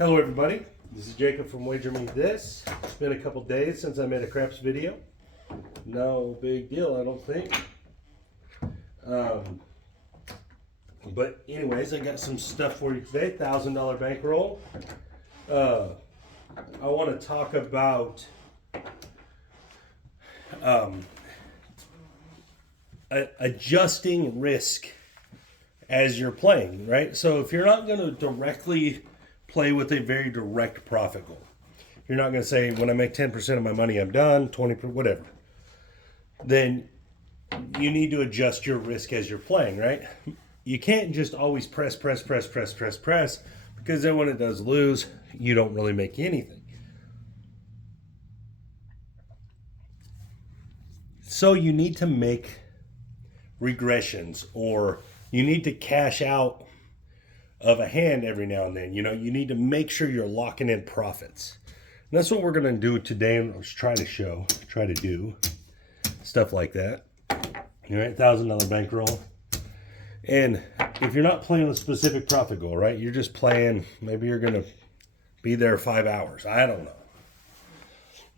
Hello everybody, this is Jacob from Wager Me This. It's been a couple days since I made a craps video. No big deal, I don't think. But anyways, I got some stuff for you today. $1,000 bankroll. I want to talk about adjusting risk as you're playing, right? So if you're not going to directly play with a very direct profit goal, you're not going to say, when I make 10% of my money, I'm done, 20%, whatever. Then you need to adjust your risk as you're playing, right? You can't just always press, because then when it does lose, you don't really make anything. So you need to make regressions, or you need to cash out of a hand every now and then. You know, you need to make sure you're locking in profits. And that's what we're going to do today. I was trying to do stuff like that. All right, $1,000 bankroll. And if you're not playing a specific profit goal, right, you're just playing, maybe you're going to be there 5 hours. I don't know.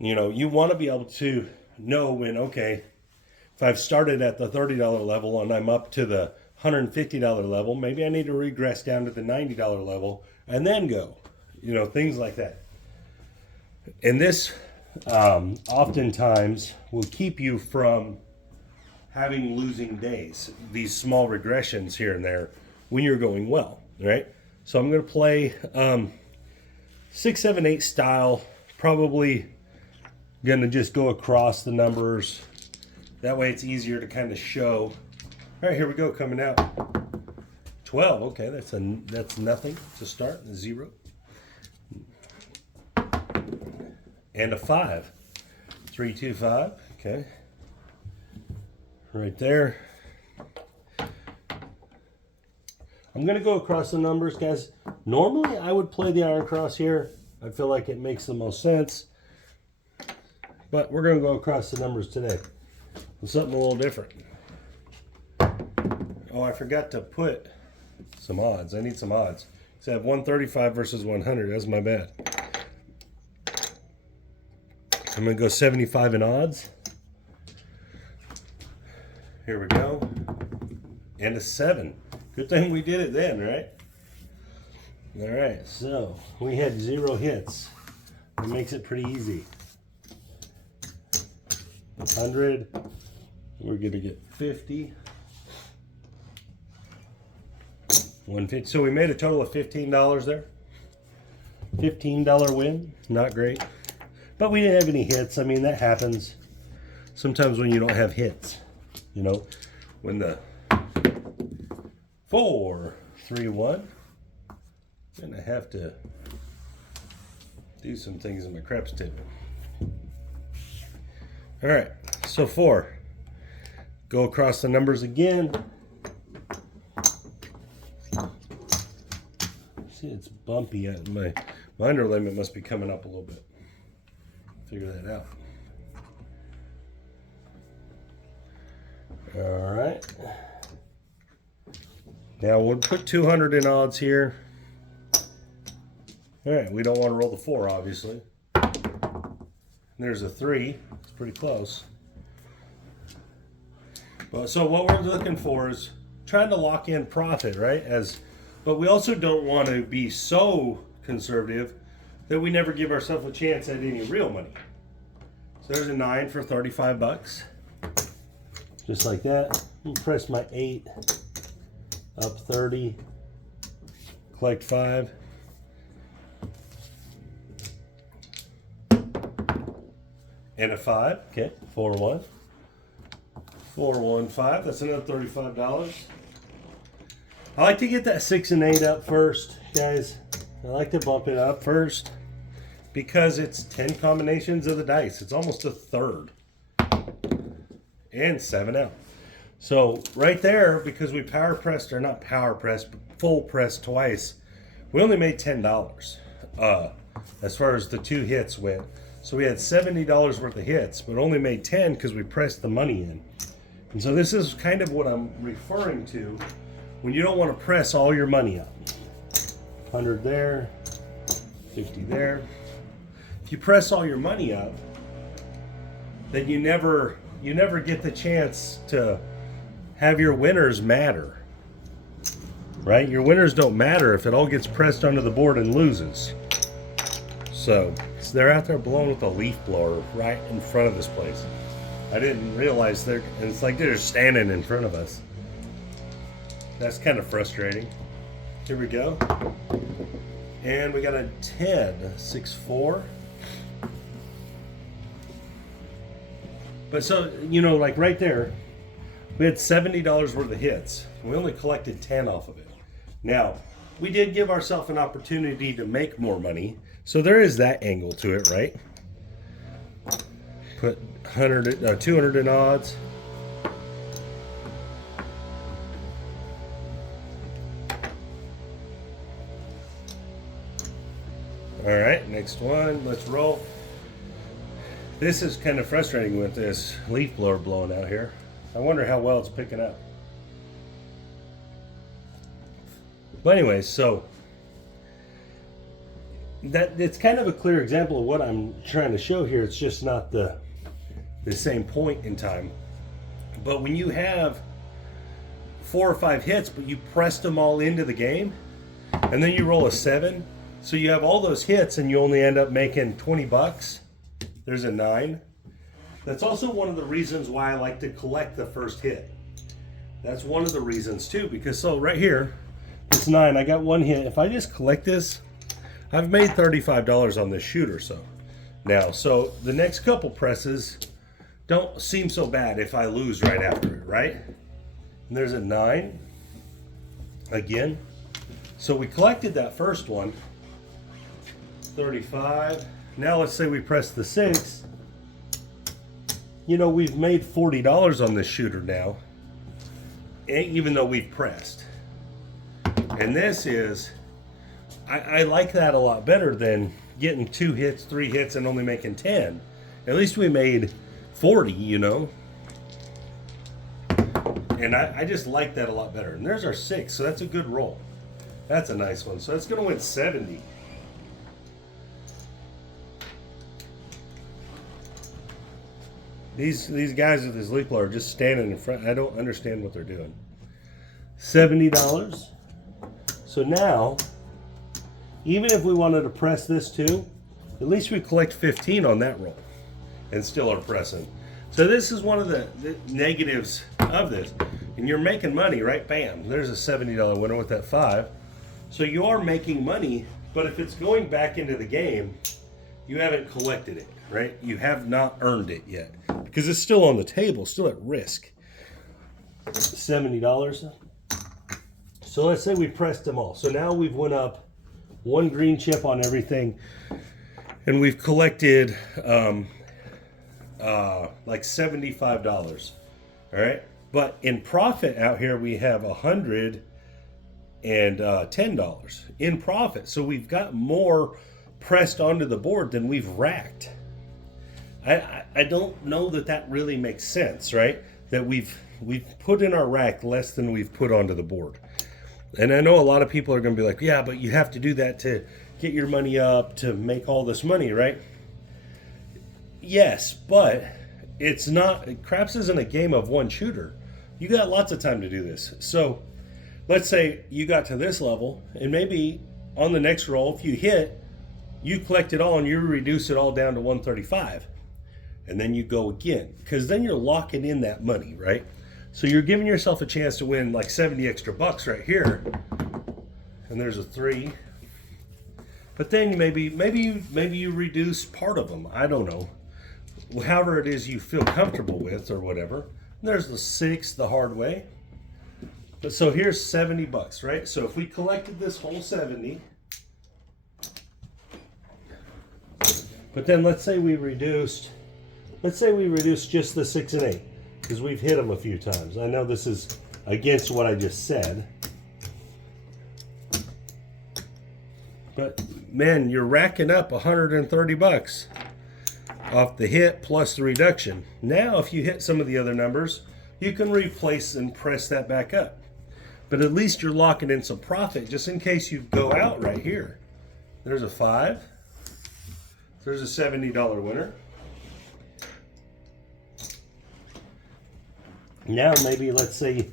You know, you want to be able to know when, okay, if I've started at the $30 level and I'm up to the $150 level, maybe I need to regress down to the $90 level and then go, you know, things like that. And this oftentimes will keep you from having losing days, these small regressions here and there when you're going well, right? So I'm going to play 6, 7, 8 style, probably going to just go across the numbers. That way it's easier to kind of show. All right, here we go, coming out. 12, okay, that's nothing to start, 0. And a 5. 3, 2, 5, okay. Right there. I'm gonna go across the numbers, guys. Normally I would play the iron cross here. I feel like it makes the most sense. But we're gonna go across the numbers today with something a little different. Oh, I forgot to put some odds. I need some odds. So I have 135 versus 100. That's my bad. I'm going to go 75 in odds. Here we go. And a 7. Good thing we did it then, right? All right, so we had 0 hits. It makes it pretty easy. 100. We're going to get 50. 150. So we made a total of $15 there. $15 win. Not great. But we didn't have any hits. I mean, that happens sometimes when you don't have hits. You know, when the 4, 3, 1. I'm going to have to do some things in my craps table. All right. So 4. Go across the numbers again. See, it's bumpy. My under limit must be coming up a little bit. Figure that out. All right. Now we'll put 200 in odds here. All right, we don't want to roll the 4, obviously. There's a 3. It's pretty close. But so what we're looking for is trying to lock in profit, right? But we also don't want to be so conservative that we never give ourselves a chance at any real money. So there's a 9 for 35 bucks. Just like that. I'll press my 8. Up 30. Collect 5. And a 5. Okay, 4, 1. 4, 1, 5. That's another $35. I like to get that 6 and 8 up first, guys. I like to bump it up first because it's 10 combinations of the dice. It's almost a third. And 7 out. So right there, because we power pressed, or not power pressed, but full pressed twice, we only made $10 as far as the 2 hits went. So we had $70 worth of hits, but only made 10 because we pressed the money in. And so this is kind of what I'm referring to when you don't want to press all your money up. 100 there, 50 there. If you press all your money up, then you never get the chance to have your winners matter. Right? Your winners don't matter if it all gets pressed onto the board and loses. So they're out there blowing with a leaf blower right in front of this place. I didn't realize and it's like they're standing in front of us. That's kind of frustrating. Here we go. And we got a 10, 6-4. But so, like right there, we had $70 worth of hits. We only collected 10 off of it. Now, we did give ourselves an opportunity to make more money. So there is that angle to it, right? Put 200 in odds. All right, next one, let's roll. This is kind of frustrating with this leaf blower blowing out here. I wonder how well it's picking up. But anyways, so it's kind of a clear example of what I'm trying to show here. It's just not the same point in time. But when you have 4 or 5 hits, but you pressed them all into the game, and then you roll a 7, so you have all those hits and you only end up making 20 bucks. There's a 9. That's also one of the reasons why I like to collect the first hit. That's one of the reasons too, because so right here, it's 9, I got 1 hit. If I just collect this, I've made $35 on this shooter. So the next couple presses don't seem so bad if I lose right after it, right? And there's a 9 again. So we collected that first one, 35. Now let's say we press the 6. We've made $40 on this shooter now, even though we've pressed. And this is, I like that a lot better than getting 2 hits, 3 hits, and only making 10. At least we made 40, And I just like that a lot better. And there's our 6, so that's a good roll. That's a nice one. So it's going to win 70. These guys with this leaf blower are just standing in front. I don't understand what they're doing. $70. So now, even if we wanted to press this too, at least we collect 15 on that roll and still are pressing. So this is one of the negatives of this. And you're making money, right? Bam, there's a $70 winner with that 5. So you are making money, but if it's going back into the game, you haven't collected it, right? You have not earned it yet because it's still on the table, still at risk. $70. So let's say we pressed them all. So now we've went up 1 green chip on everything, and we've collected like $75. All right, but in profit out here we have $110 in profit. So we've got more pressed onto the board than we've racked. I don't know that really makes sense, right? That we've put in our rack less than we've put onto the board. And I know a lot of people are going to be like, yeah, but you have to do that to get your money up to make all this money, right? Yes, but it's not, craps isn't a game of one shooter. You got lots of time to do this. So let's say you got to this level, and maybe on the next roll, if you hit, you collect it all and you reduce it all down to 135. And then you go again, because then you're locking in that money, right? So you're giving yourself a chance to win like 70 extra bucks right here. And there's a 3. But then maybe you reduce part of them. I don't know. However it is you feel comfortable with or whatever. And there's the 6 the hard way. But so here's 70 bucks, right? So if we collected this whole 70, but then let's say we reduced just the 6 and 8, because we've hit them a few times. I know this is against what I just said, but man, you're racking up 130 bucks off the hit plus the reduction. Now, if you hit some of the other numbers, you can replace and press that back up. But at least you're locking in some profit just in case you go out right here. There's a 5. There's a $70 winner. Now maybe let's say,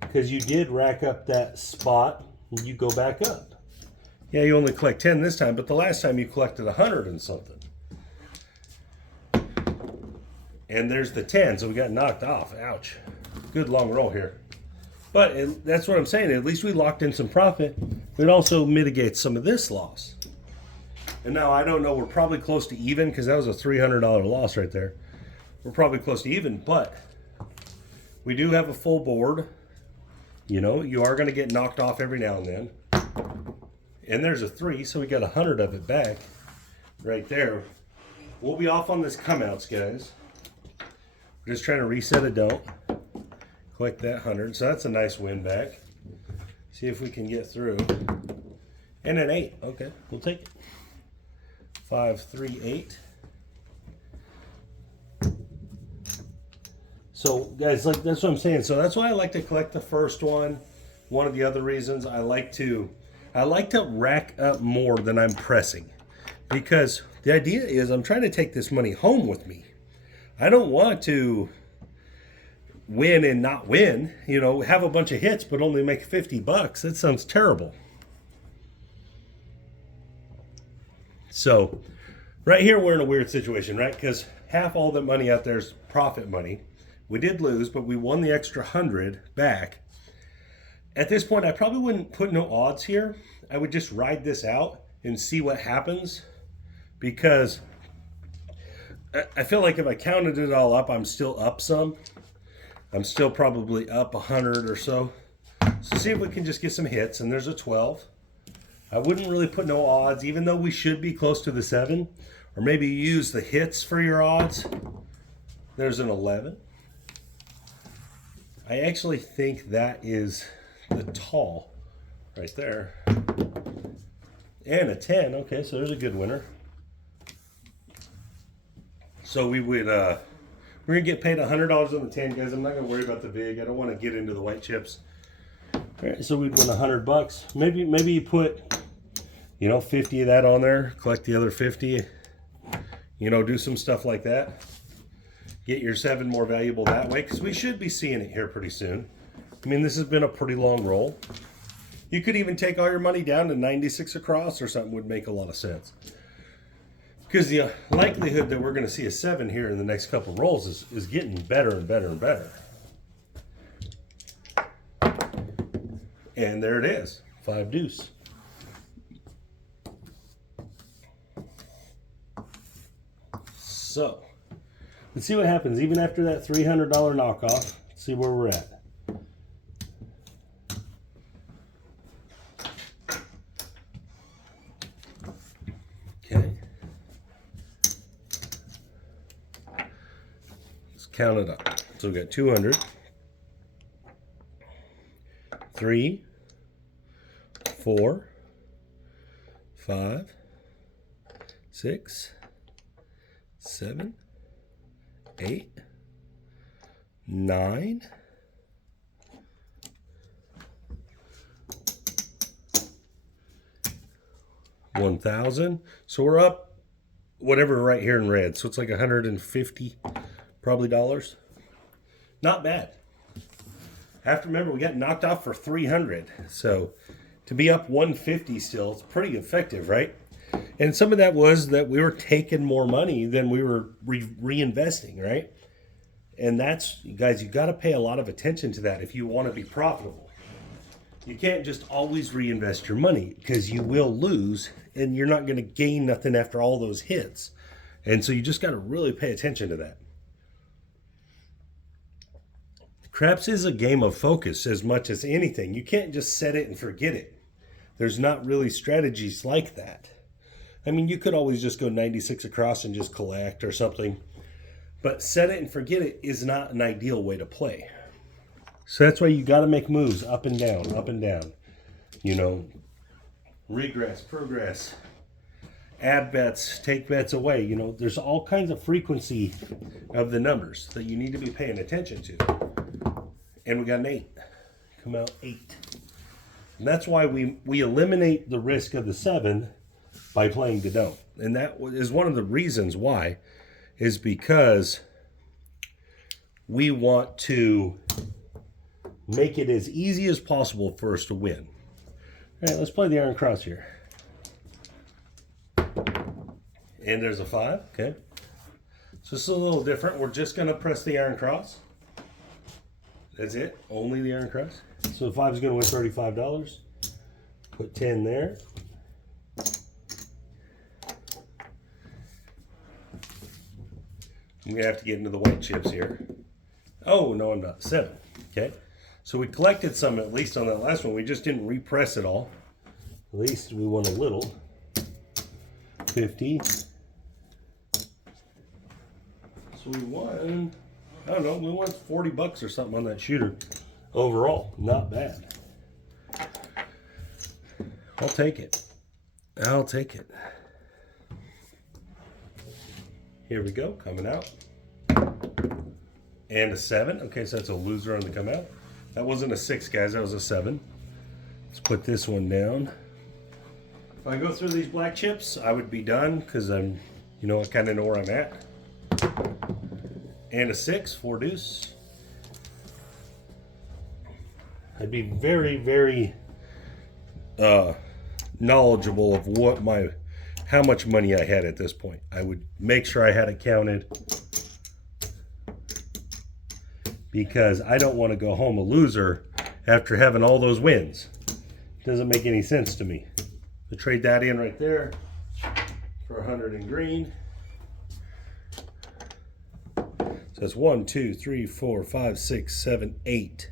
because you did rack up that spot, you go back up. Yeah, you only collect 10 this time, but the last time you collected 100 and something. And there's the 10, so we got knocked off. Ouch. Good long roll here. But that's what I'm saying. At least we locked in some profit. It also mitigates some of this loss. And now I don't know, we're probably close to even because that was a $300 loss right there. We're probably close to even, but we do have a full board. You know, you are going to get knocked off every now and then. And there's a 3, so we got 100 of it back right there. We'll be off on this come outs, guys. We're just trying to reset a don't. Collect that 100, so that's a nice win back. See if we can get through. And an 8, okay, we'll take it. 5, 3, 8. So guys, like that's what I'm saying. So that's why I like to collect the first one. One of the other reasons I like to rack up more than I'm pressing, because the idea is I'm trying to take this money home with me. I don't want to win and not win, you know, have a bunch of hits but only make 50 bucks. That sounds terrible. So right here we're in a weird situation, right? Because half all the money out there is profit money. We did lose, but we won the extra 100 back. At this point, I probably wouldn't put no odds here. I would just ride this out and see what happens, because I feel like if I counted it all up, I'm still up some. I'm still probably up 100 or so. So see if we can just get some hits, and there's a 12. I wouldn't really put no odds, even though we should be close to the 7. Or maybe use the hits for your odds. There's an 11. I actually think that is the tall right there. And a 10. Okay, so there's a good winner. So we would, we're going to get paid $100 on the 10, guys. I'm not going to worry about the vig. I don't want to get into the white chips. All right, so we'd win $100. Maybe you put, you know, 50 of that on there, collect the other 50, you know, do some stuff like that. Get your 7 more valuable that way, because we should be seeing it here pretty soon. I mean, this has been a pretty long roll. You could even take all your money down to 96 across or something, would make a lot of sense. Because the likelihood that we're going to see a 7 here in the next couple rolls is getting better and better and better. And there it is, 5 deuce. So, let's see what happens even after that $300 knockoff. Let's see where we're at. Okay. Let's count it up. So we got 200, 3, 4, 5, 6, 7, 8, 9, 1,000. So we're up whatever right here in red. So it's like 150 probably dollars. Not bad. I have to remember we got knocked off for 300. So to be up 150 still, it's pretty effective, right? And some of that was that we were taking more money than we were reinvesting, right? And that's, guys, you got to pay a lot of attention to that if you want to be profitable. You can't just always reinvest your money, because you will lose and you're not going to gain nothing after all those hits. And so you just got to really pay attention to that. Craps is a game of focus as much as anything. You can't just set it and forget it. There's not really strategies like that. I mean, you could always just go 96 across and just collect or something. But set it and forget it is not an ideal way to play. So that's why you got to make moves up and down, up and down. You know, regress, progress, add bets, take bets away. You know, there's all kinds of frequency of the numbers that you need to be paying attention to. And we got an 8. Come out 8. And that's why we eliminate the risk of the 7 by playing the don't. And that is one of the reasons why, is because we want to make it as easy as possible for us to win. All right, let's play the iron cross here. And there's a 5, okay. So this is a little different. We're just gonna press the iron cross. That's it, only the iron cross. So the 5 is gonna win $35. Put 10 there. I'm gonna have to get into the white chips here. Oh, no, I'm not. 7, okay. So we collected some, at least on that last one. We just didn't repress it all. At least we won a little. 50. So we won, I don't know, we won $40 or something on that shooter. Overall, not bad. I'll take it. I'll take it. Here we go, coming out. And a 7. Okay, so that's a loser on the come out. That wasn't a 6, guys, that was a 7. Let's put this one down. If I go through these black chips, I would be done because I kind of know where I'm at. And a 6, 4 deuce. I'd be very, very knowledgeable of how much money I had at this point. I would make sure I had it counted because I don't want to go home a loser after having all those wins. It doesn't make any sense to me. So trade that in right there for 100 in green. So that's 1, 2, 3, 4, 5, 6, 7, 8.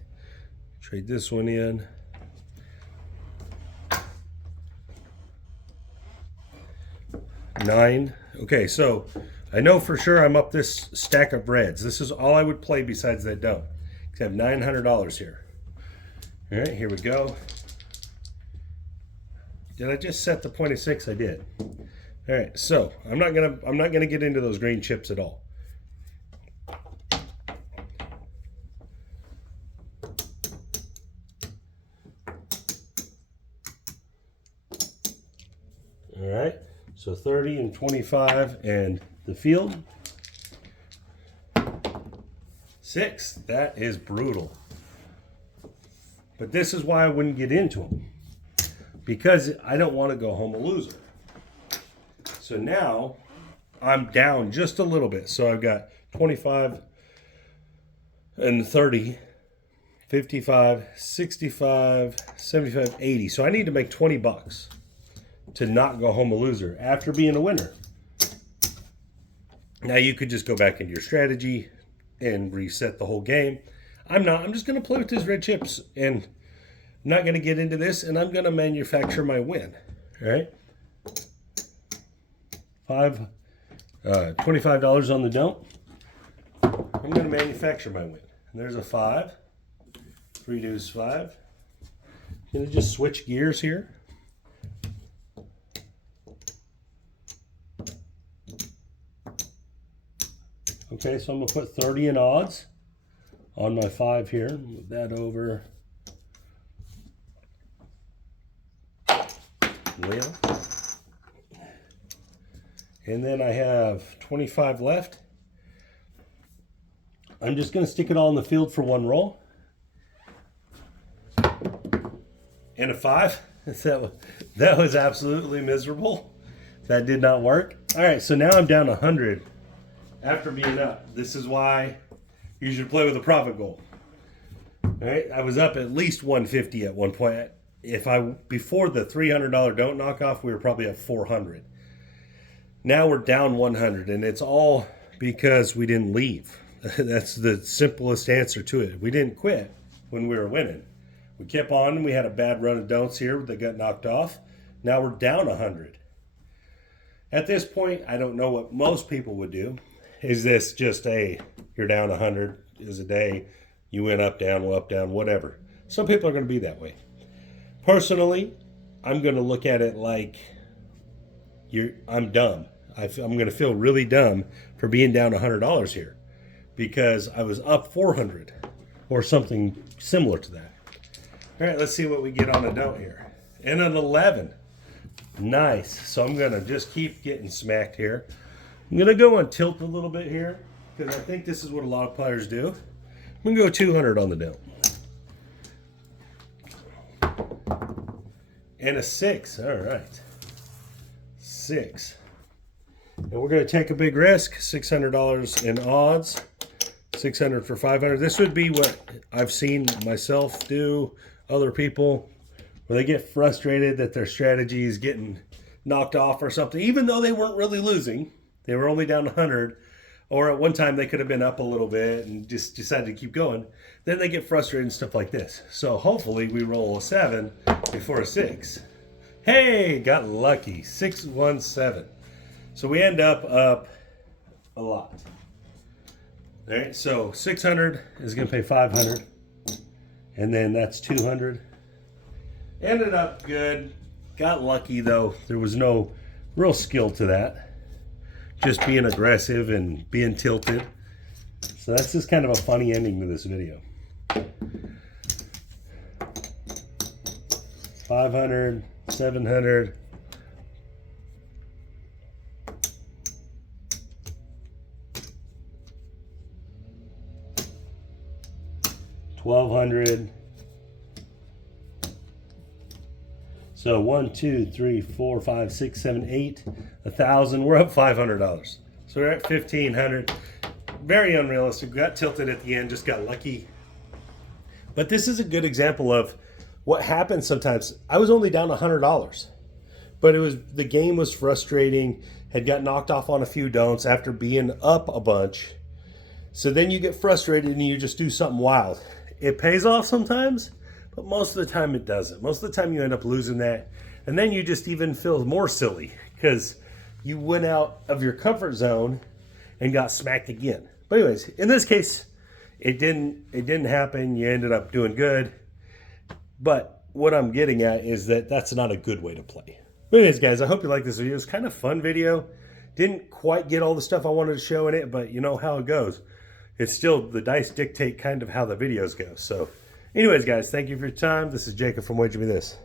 Trade this one in. 9. Okay, so I know for sure I'm up this stack of reds. This is all I would play besides that don't. I have $900 here. All right, here we go. Did I just set the point of 6? I did. All right, so I'm not gonna get into those green chips at all. All right, so 30 and 25 and the field. 6, that is brutal. But this is why I wouldn't get into them. Because I don't want to go home a loser. So now I'm down just a little bit. So I've got 25 and 30, 55, 65, 75, 80. So I need to make $20 to not go home a loser after being a winner. Now you could just go back into your strategy and reset the whole game. I'm not. I'm just going to play with these red chips and I'm not going to get into this, and I'm going to manufacture my win. All right. $25 on the don't. I'm going to manufacture my win. And there's a 5. 3 deuce 5. Going to just switch gears here. Okay, so I'm going to put 30 in odds on my 5 here. Move that over. Leo. And then I have 25 left. I'm just going to stick it all in the field for one roll. And a 5. That was absolutely miserable. That did not work. All right, so now I'm down 100 after being up. This is why you should play with a profit goal. All right, I was up at least 150 at one point. Before the $300 don't knock off, we were probably at 400. Now we're down 100, and it's all because we didn't leave. That's the simplest answer to it. We didn't quit when we were winning. We kept on, and we had a bad run of don'ts here that got knocked off. Now we're down 100. At this point, I don't know what most people would do. Is this just you're down 100 is a day, you went up, down, whatever. Some people are going to be that way. Personally, I'm going to look at it like I'm dumb. I'm going to feel really dumb for being down $100 here because I was up 400 or something similar to that. All right, let's see what we get on a don't here. And an 11. Nice. So I'm going to just keep getting smacked here. I'm going to go on tilt a little bit here because I think this is what a lot of players do. I'm going to go 200 on the down. And a 6. All right. 6. And we're going to take a big risk. $600 in odds. 600 for 500. This would be what I've seen myself do, other people, where they get frustrated that their strategy is getting knocked off or something, even though they weren't really losing. They were only down 100, or at one time they could have been up a little bit and just decided to keep going. Then they get frustrated and stuff like this. So hopefully we roll a 7 before a 6. Hey, got lucky. 617. So we end up a lot. All right, so 600 is going to pay 500, and then that's 200. Ended up good. Got lucky, though. There was no real skill to that. Just being aggressive and being tilted. So that's just kind of a funny ending to this video. 500, 700. 1,200. So 1, 2, 3, 4, 5, 6, 7, 8, 1,000. We're up $500. So we're at 1,500. Very unrealistic. Got tilted at the end. Just got lucky. But this is a good example of what happens sometimes. I was only down $100, but the game was frustrating. Had got knocked off on a few don'ts after being up a bunch. So then you get frustrated and you just do something wild. It pays off sometimes, but most of the time it doesn't. Most of the time you end up losing that. And then you just even feel more silly because you went out of your comfort zone and got smacked again. But anyways, in this case, it didn't happen. You ended up doing good. But what I'm getting at is that that's not a good way to play. But anyways, guys, I hope you like this video. It's kind of a fun video. Didn't quite get all the stuff I wanted to show in it, but you know how it goes. It's still, the dice dictate kind of how the videos go. So anyways, guys, thank you for your time. This is Jacob from Wager Me This.